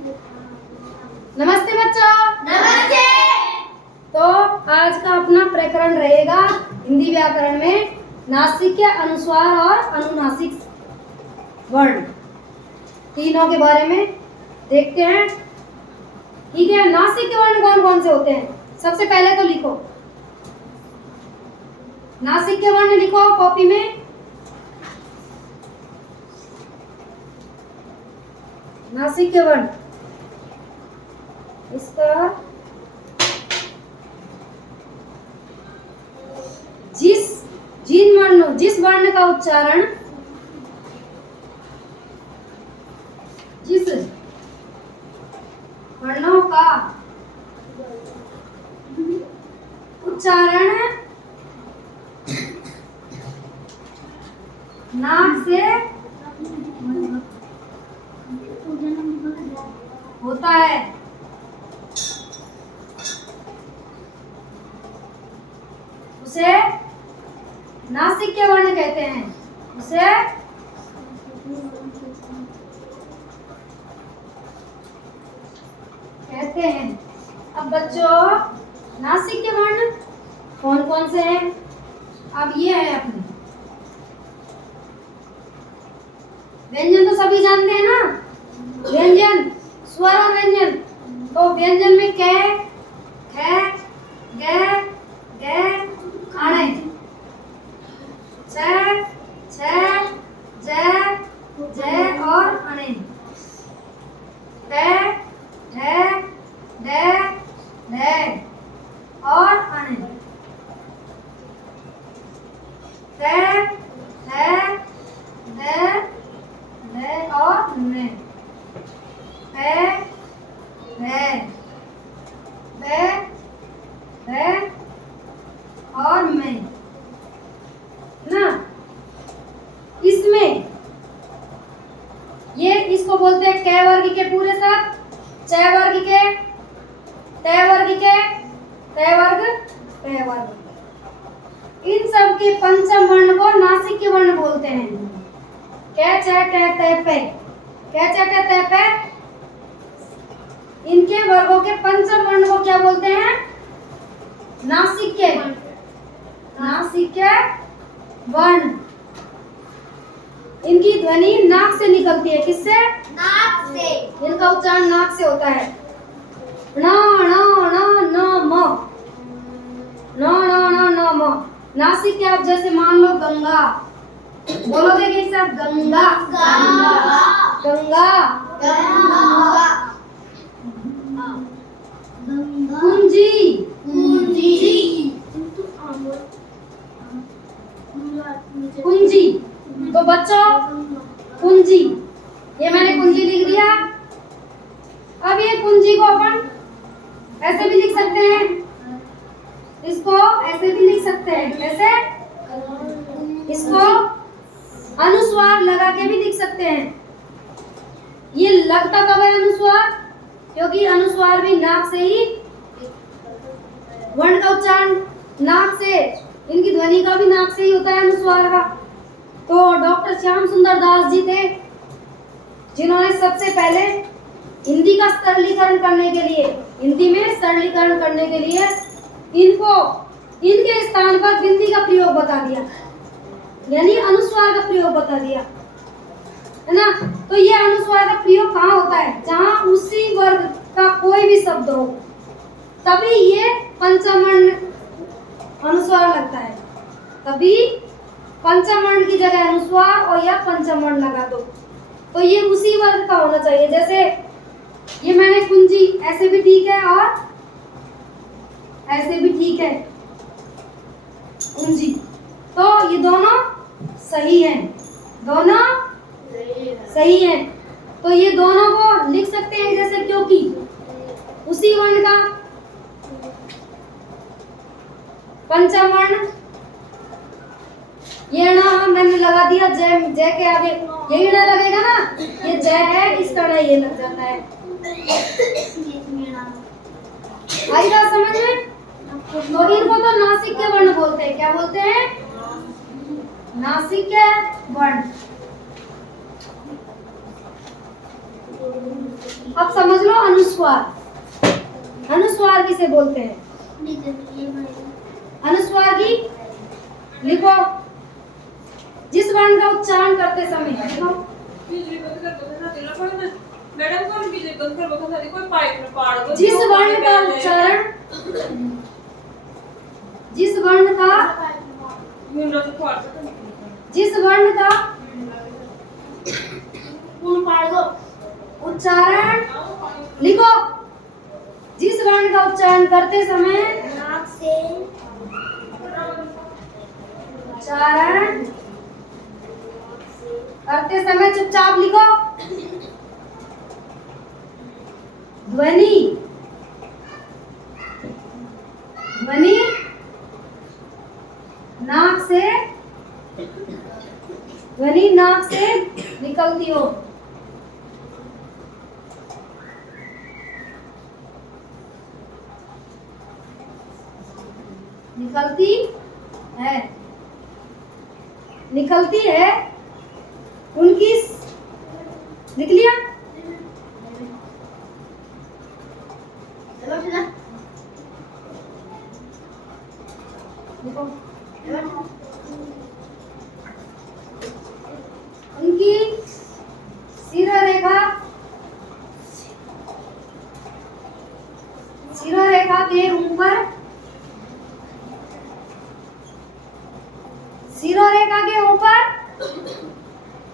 नमस्ते बच्चों। नमस्ते। तो आज का अपना प्रकरण रहेगा हिंदी व्याकरण में नासिक्य, अनुस्वार और अनुनासिक वर्ण, तीनों के बारे में देखते हैं। ठीक है, नासिक्य वर्ण कौन कौन से होते हैं? सबसे पहले तो लिखो, नासिक्य वर्ण लिखो कॉपी में। नासिक्य वर्ण, इसका जिस वर्ण का उच्चारण जिस वर्णों का उच्चारण नाक से होता है उसे नासिक्य वर्ण कहते हैं। उसे कहते हैं। अब बच्चों, नासिक्य वर्ण कौन कौन से हैं? अब ये है अपने व्यंजन, तो सभी जानते हैं ना, व्यंजन, स्वर और व्यंजन। तो व्यंजन में कै, ख, ग, ग, अणे, छ, छ, ज, ज और अणे, ट, ढ, ढ, ढ और अणे, ट, ठ, ढ, ढ और न, प, भ, ब, भ और मैं ना। इसमें ये इसको बोलते हैं कै वर्ग के पूरे साथ, च वर्ग के, त वर्ग के, त वर्ग, प वर्ग। इन सब के पंचम वर्ण को नासिक्य वर्ण बोलते हैं। कै, च, ट, त, प, कै, च, ट, त, प। इनके वर्गों के पंचम वर्ण को क्या बोलते हैं? नासिक्य, नासिक्य वर्ण। इनकी ध्वनि नाक से निकलती है। किससे? नाक से। इनका उच्चारण नाक से होता है। न, न, न, न, म, न, न, न, न, म। नासिक्य आप जैसे मान लो गंगा, बोलोगे एक साथ, गंगा, गंगा, गंगा, गंगा, कुंजी, कुंजी, कुंजी। तो बच्चों, कुंजी, ये मैंने कुंजी लिख दिया। अब ये कुंजी को अपन ऐसे भी लिख सकते हैं, इसको ऐसे भी लिख सकते हैं, कैसे? इसको अनुस्वार लगा के भी लिख सकते हैं। ये लगता कब है अनुस्वार? क्योंकि अनुस्वार भी नाक से ही, वर्ण का उच्चारण नाक से, इनकी ध्वनि का भी नाक से ही होता है अनुस्वार का। तो डॉक्टर श्याम सुंदर दास जी थे जिन्होंने सबसे पहले हिंदी का सरलीकरण करने के लिए, हिंदी में सरलीकरण करने के लिए इनको इनके स्थान पर बिंदी का प्रयोग बता दिया, यानी अनुस्वार का प्रयोग बता दिया, है ना। तो ये अनुस्वार का प्रयोग कहाँ होता है? जहाँ उसी वर्ग का कोई भी शब्द हो, तभी ये पंचम वर्ण अनुस्वार लगता है। तभी पंचम वर्ण की जगह अनुस्वार और या पंचम वर्ण लगा दो। तो ये उसी वर्ग का होना चाहिए। जैसे ये मैंने कुंजी, ऐसे भी ठीक है और ऐसे भी ठीक है, कुंजी। तो ये दोनों सही हैं, दोनों सही हैं। तो ये दोनों को लिख सकते हैं जैसे, क्योंकि उसी वर्ण का पंचम वर्ण, ये ना मैंने लगा दिया जय, जय के आगे यही ना लगेगा ना, ये जय है, इसका ना ये लग जाता है। आई बात समझ में? तो इनको तो नासिक्य वर्ण बोलते हैं। क्या बोलते हैं? नासिक्य वर्ण। अब समझ लो अनुस्वार। अनुस्वार किसे बोलते हैं? अनुस्वार की लिखो, जिस वर्ण का उच्चारण करते समय लिखो। जिस वर्ण का उच्चारण, जिस वर्ण का उच्चारण लिखो, जिस वर्ण का उच्चारण करते समय नाक से उच्चारण करते समय चुपचाप लिखो। ध्वनि, ध्वनि नाक से, ध्वनि नाक से निकलती हो। निकलती है, निकलती है उनकी, लिख लिया? देखो उनकी शिरोरेखा, शिरोरेखा के ऊपर, शिरोरेखा के ऊपर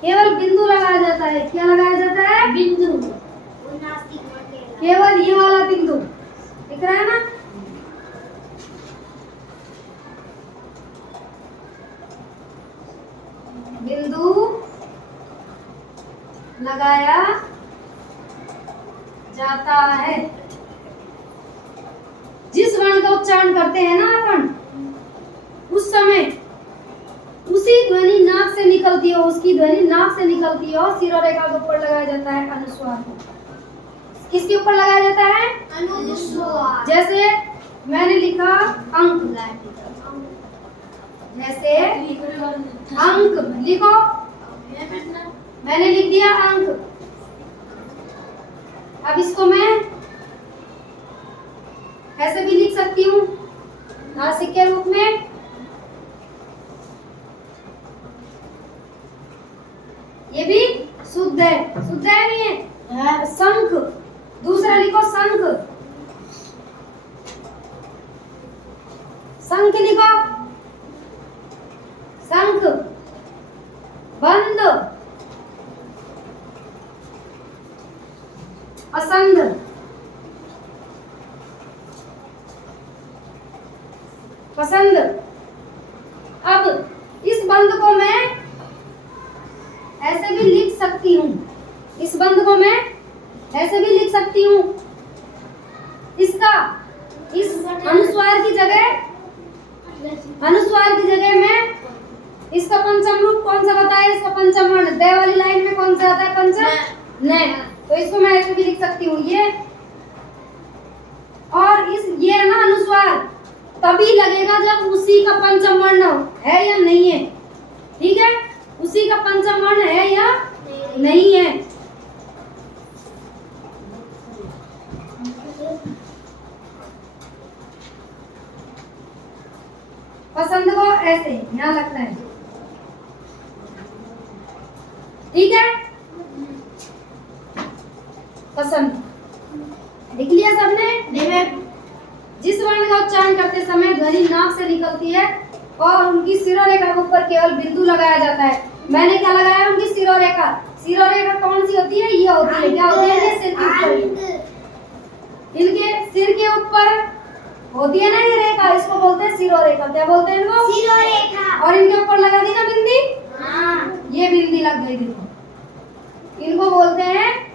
केवल बिंदु लगाया जाता है। क्या लगाया जाता है? बिंदु। केवल ये वाला बिंदु दिख रहा है ना? बिंदु लगाया जाता है। जिस वर्ण का उच्चारण करते हैं ना अपन, उस समय उसी ध्वनि नाक से निकलती हो, उसकी ध्वनि नाक से निकलती हो, शिरोरेखा के ऊपर लगाया जाता है अनुस्वार को। किसके ऊपर लगाया जाता है? अनुस्वार। जैसे मैंने लिखा अंक, जैसे अंक लिखो, मैंने लिख दिया अंक। अब इसको मैं ऐसे भी लिख सकती हूँ नासिक के रूप में। ये भी शुद्ध है, शुद्ध है नहीं है? शंख, दूसरा लिखो शंख, शंख लिखो, शंख। बंद, असंध, पसंद। अब इस बंद को मैं ऐसे भी लिख सकती हूँ, इस बंद को मैं ऐसे भी लिख सकती हूँ। इसका, इस अनुस्वार की जगह, अनुस्वार की जगह में इसका पंचम रूप कौन सा बताए? इसका पंचम वर्ण दे वाली लाइन में कौन सा आता है? पंचम न। तो इसको मैं ऐसे भी लिख सकती हूँ ये। और इस ये है ना अनुस्वार, तभी लगेगा जब उसी का पंचम वर्ण है या नहीं है। ठीक है, उसी का पंचम वर्ण है या नहीं है। पसंद को ऐसे यहाँ लगता है। ठीक है, पसंद लिख लिया सबने? जिस वर्ण का उच्चारण करते समय ध्वनि नाक से निकलती है और उनकी शिरोरेखा के ऊपर केवल बिंदु लगाया जाता है। मैंने क्या लगाया? उनकी शिरोरेखा। शिरोरेखा कौन सी होती है? ये होती है। क्या होती है? ये सिर के ऊपर, इनके सिर के ऊपर होती है ना ये रेखा, इसको बोलते हैं शिरोरेखा। क्या बोलते हैं इनको? शिरोरेखा। और इनके ऊपर लगा दी ना बिंदी, हाँ। ये बिंदी लग गई, देखो, इनको बोलते हैं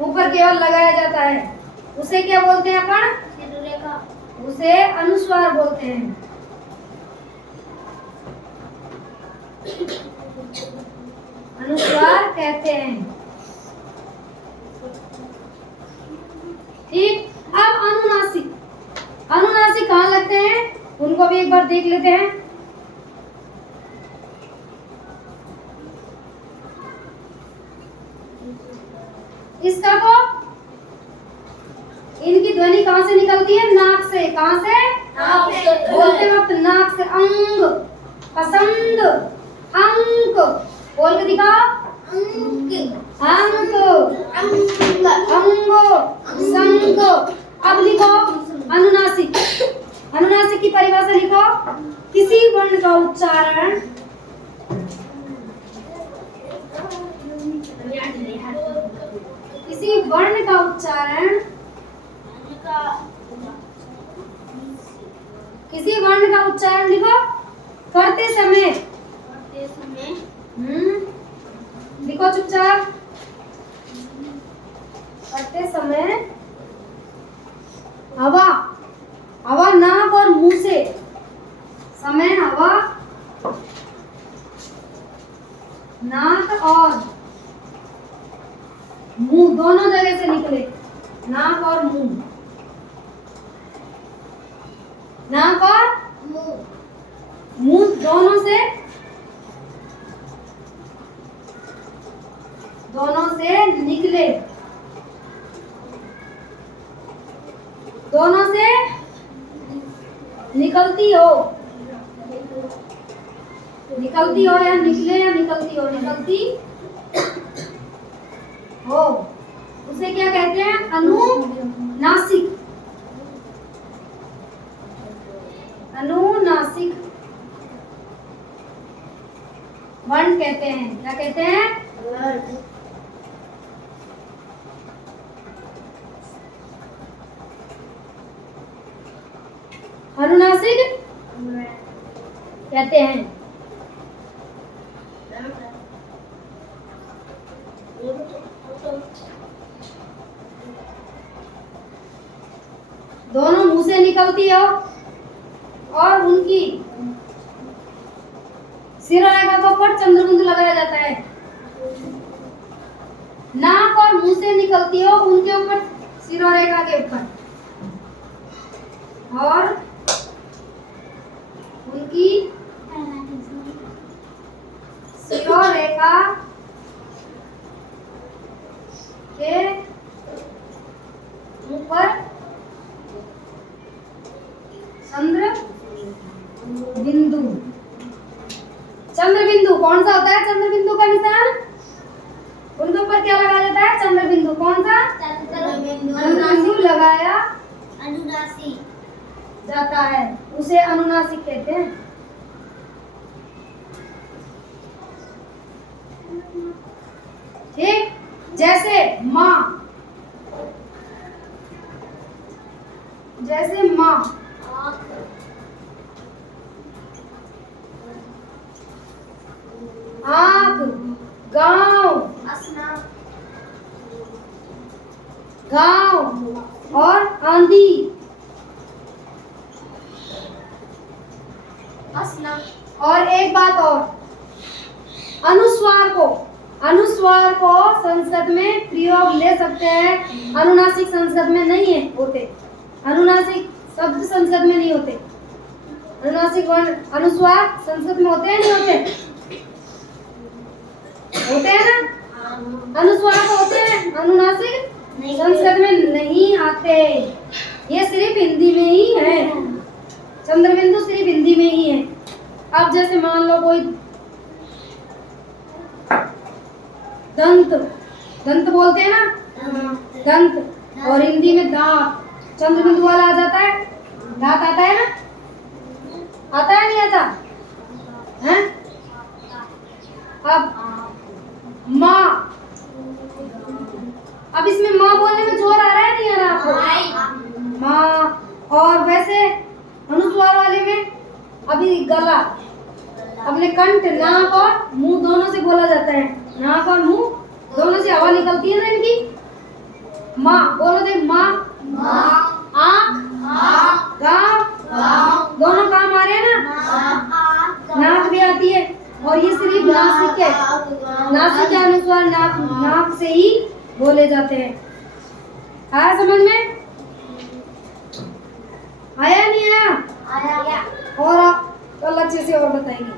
ऊपर केवल लगाया जाता है। उसे क्या बोलते हैं अपन? शिरोरेखा। उसे अनुस्वार बोलते हैं। अनुस्वार कहते हैं। ठीक, अब अनुनासिक, अनुनासिक कहाँ लगते हैं उनको भी एक बार देख लेते हैं। इसका को इनकी ध्वनि कहाँ से निकलती है? नाक से। कहाँ से? नाक से। बोलते वक्त नाक से। अंग, पसंद, अंक। बोल के दिखाओ। अंक, अंक, अंक, अंग, संग। अब लिखो अनुनासिक। अनुनासिक की परिभाषा लिखो। किसी वर्ण का उच्चारण किसी वर्ण का उच्चारण किसी वर्ण का उच्चारण लिखो करते समय लिखो चुपचाप। करते समय हवा हवा नाक और मुंह से समय हवा नाक और मुंह दोनों जगह से निकले। नाक और मुंह, नाक और मुंह दोनों से निकले। दोनों से निकलती हो। निकलती हो या निकले या निकलती हो। निकलती हो उसे क्या कहते हैं? अनुनासिक। अनुनासिक वर्ण कहते हैं। क्या कहते हैं? अनुनासिक कहते हैं। दोनों मुंह से निकलती हो और उनकी शिरोरेखा के ऊपर चंद्रबिंदु लगाया जाता है। नाक और मुंह से निकलती हो उनके ऊपर शिरोरेखा के ऊपर और उनकी शिरोरेखा के ऊपर चंद्र बिंदु। चंद्र बिंदु कौन सा होता है? चंद्र बिंदु का निशान उनके ऊपर क्या लगाया जाता है? चंद्र बिंदु। कौन सा? चंद्र बिंदु लगाया अनुनासिक जाता है, उसे अनुनासिक कहते हैं। ठीक, जैसे माँ, जैसे माँ, आँख, गांव, गांव और आंधी। और एक बात और, अनुस्वार को संस्कृत में प्रयोग ले सकते हैं। अनुनासिक संस्कृत में नहीं है होते। अनुनासिक शब्द संस्कृत में नहीं होते। अनुनासिक वर्ण अनुस्वार संस्कृत में होते हैं नहीं होते? होते हैं ना? अनुस्वार तो होते हैं, अनुनासिक संस्कृत में नहीं आते। ये सिर्फ हिंदी में ही है। चंद्रबिंदु सिर्फ हिंदी में ही है। अब जैसे मान लो कोई दंत, दंत बोलते हैं ना, दंत, और हिंदी में दांत, चंद्रबिंदु वाला आ जाता है। दांत आता है ना? आता है नहीं आता? हैं? अब माँ, अब इसमें माँ बोलने में जोर आ रहा है नहीं आ रहा आपको? माँ। और वैसे अनुस्वार वाले में अभी गला, अपने कंठ, नाक और मुंह दोनों से बोला जाता है। नाक और मुंह दोनों से हवा निकलती है ना इनकी। माँ बोलो दे, माँ, आँख, गाँव, दोनों काम आ रहे हैं ना? नाक भी आती है और ये सिर्फ नासिक है। नासिक के अनुसार नाक से ही बोले जाते हैं। आया समझ में? आया नहीं आया? आया। और आप कल अच्छे से और बताएंगे।